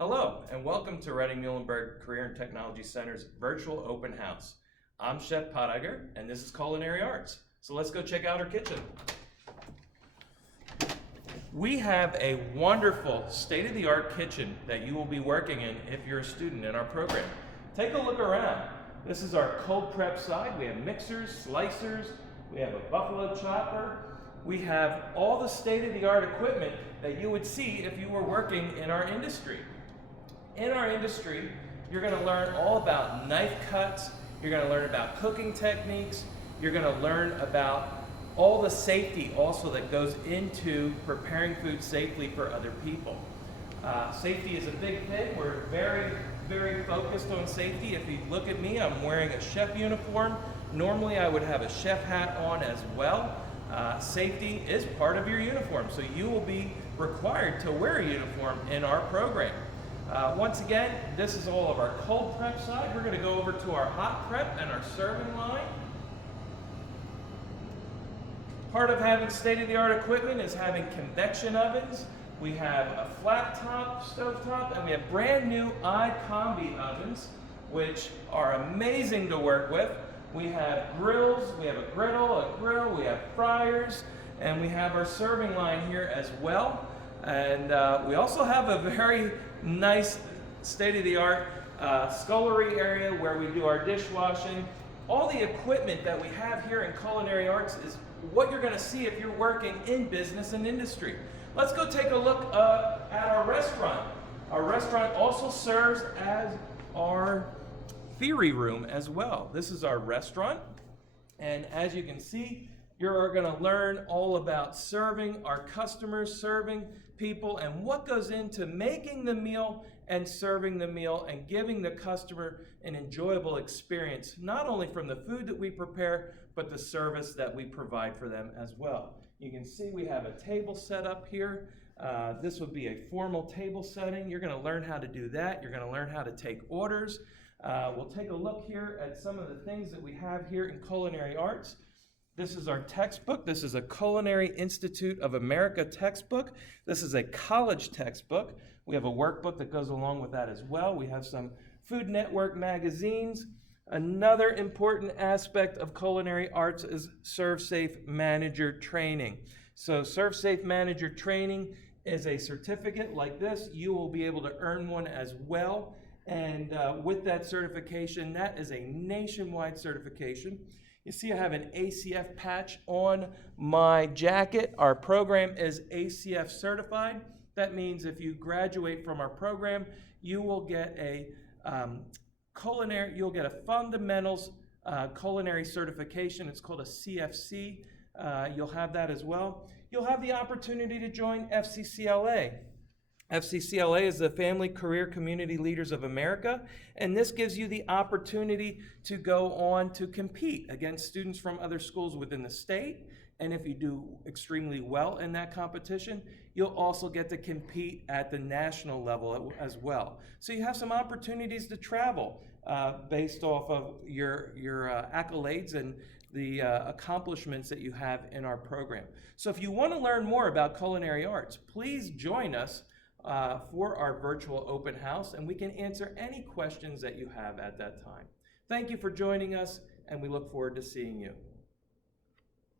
Hello, and welcome to Reading Muhlenberg Career and Technology Center's virtual open house. I'm Chef Pottiger, and this is Culinary Arts. So let's go check out our kitchen. We have a wonderful state-of-the-art kitchen that you will be working in if you're a student in our program. Take a look around. This is our cold prep side. We have mixers, slicers, we have a buffalo chopper. We have all the state-of-the-art equipment that you would see if you were working in our industry. In our industry, you're going to learn all about knife cuts, you're going to learn about cooking techniques, you're going to learn about all the safety also that goes into preparing food safely for other people. Safety is a big thing. We're very focused on safety. If you look at me, I'm wearing a chef uniform. Normally I would have a chef hat on as well. Safety is part of your uniform, so you will be required to wear a uniform in our program. Once again, this is all of our cold prep side. We're going to go over to our hot prep and our serving line. Part of having state-of-the-art equipment is having convection ovens. We have a flat top stovetop, and we have brand new iCombi ovens, which are amazing to work with. We have grills, we have a grill, we have fryers, and we have our serving line here as well. And we also have a very nice state-of-the-art scullery area where we do our dishwashing. All the equipment that we have here in Culinary Arts is what you're going to see if you're working in business and industry. Let's go take a look at our restaurant. Our restaurant also serves as our theory room as well. This is our restaurant, and as you can see, you're going to learn all about serving our customers, serving people, and what goes into making the meal and serving the meal and giving the customer an enjoyable experience, not only from the food that we prepare, but the service that we provide for them as well. You can see we have a table set up here. This would be a formal table setting. You're going to learn how to do that. You're going to learn how to take orders. We'll take a look here at some of the things that we have here in Culinary Arts. This is our textbook. This is a Culinary Institute of America textbook. This is a college textbook. We have a workbook that goes along with that as well. We have some Food Network magazines. Another important aspect of Culinary Arts is Serve Safe Manager training. So Serve Safe Manager training is a certificate like this. You will be able to earn one as well. And with that certification, that is a nationwide certification. You see I have an ACF patch on my jacket. Our program is ACF certified. That means if you graduate from our program, you will get a fundamentals culinary certification. It's called a CFC. You'll have that as well. You'll have the opportunity to join FCCLA. FCCLA is the Family Career Community Leaders of America, and this gives you the opportunity to go on to compete against students from other schools within the state. And if you do extremely well in that competition, you'll also get to compete at the national level as well. So you have some opportunities to travel based off of your accolades and the accomplishments that you have in our program. So if you want to learn more about Culinary Arts, please join us for our virtual open house, and we can answer any questions that you have at that time. Thank you for joining us, and we look forward to seeing you.